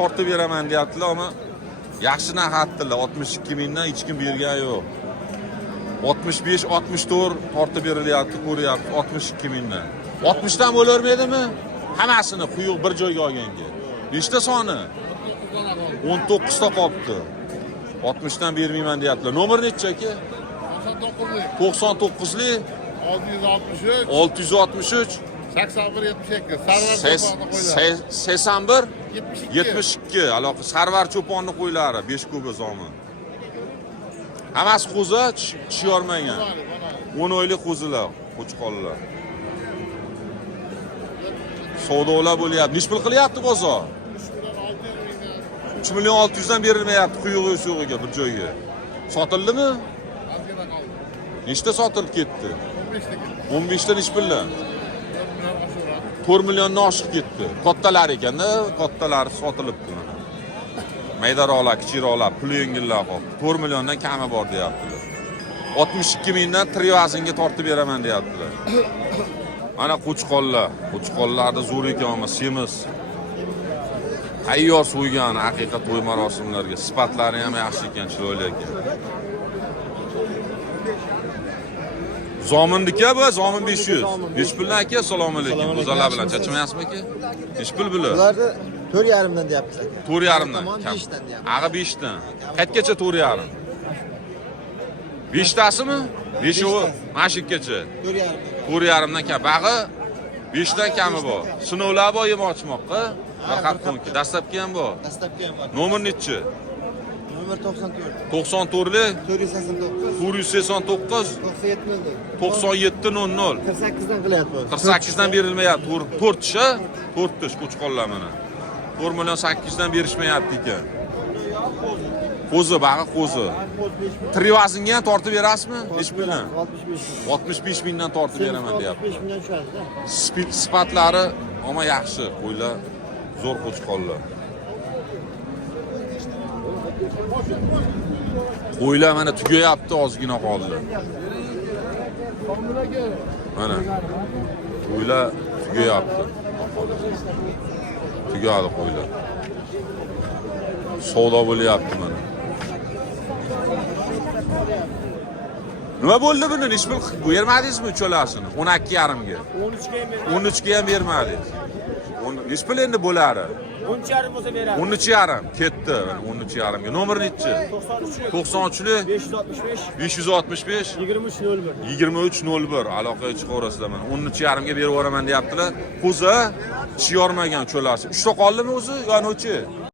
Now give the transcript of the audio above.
tortib beraman deyaptilar, ama yaxshi narx aytdilar. 62 mingdan hech kim bergan yo'q. 65, 64 tortib berilyapti, ko'ryapti 62 mingdan. 60 dan bo'larmaydimi? Hammasini quyuq bir joyga olganga. Nechta soni? 19 ta qolibdi. 60 dan bermayman deyaptilar. Nomer necha aka? 99lik 663 81 72 aloqa Sarvar cho'ponni qo'ylari 5 kubi zomi. Hammasi qo'zi tish yormagan. 10 oylik qo'zilar, qo'chqonlar. Savdolar bo'lyapti. Nech pul qilyapti bozor? 3 million 600 dan berilmayapti quyug'i so'g'iga bir joyga. Sotildimi? Nechta sotilib ketdi? 15 ta nech pullar? 4 milliondan oshiq ketdi. Kattalar ekanda, kattalari sotilibdi mana. Maydaroqlar, kichikroqlar, pul yengillar qolib. 4 milliondan kami bor deyaptilar. 62 mingdan trivazinga tortib beraman deyaptilar. Mana qo'chqonlar, qo'chqonlarda zo'r ekan, ama semiz. Tayyor so'ygan haqiqat to'y marosimlarga. Sifatlari ham yaxshi ekan, chiroyli ekan. Zomindiki bu, zomin 500. Nech puldan aka? Assalomu alaykum. Go'zallar bilan chachimayapsizmi aka? Nech pul bular? Bularni 4,5 dan deyapmiz aka. 4,5 dan. 5 dan deyapmiz. Ag'a 5 dan. Qayergacha 4,5? 5 tasimi? 5-ovi mashikkacha. 4,5 dan kam. Bag'i 5 dan kami bor. Sinovlar bor yem ochmoqqa. Raqamki, dastlabki ham bor. Dastlabki ham bor. Nomer nechi? Nomer 94. 94lik 489 97 00 48 dan qilyapti. 48 dan berilmayapti. 4 tish, 4 tish qo'chqonlar mana. 4 million 800 dan berishmayapti ekan. Qo'zi, bag'i qo'zi. Trivazinga ham tortib berasizmi? Hech bilan. 65 mingdan tortib beraman deyapti. 65 mingdan tushadi. Sifatlari ama yaxshi, qo'ylar zo'r qo'chqonlar. Qo'ylar mana tugayapti, ozgina qoldi. Mana qo'ylar tugayapti. Tugadi qo'ylar. Savdo bo'lyapti mana. Nima bo'ldi buni? Nech pul bermadingizmi uchalasini? 12,5 ga. 13 ga ham bermadingiz. Nech pul endi bo'ladi? 13,5 bo'lsa beradi. 13,5 ketdi. 13,5 ga. Nomer nechi? 93lik 565 2301 aloqaga chiqaverasizlar mana. 13,5 ga berib yuboraman deyaptilar. Qo'zi tish yormagan cho'lasi. 3 ta qoldimi o'zi? Yo nochi?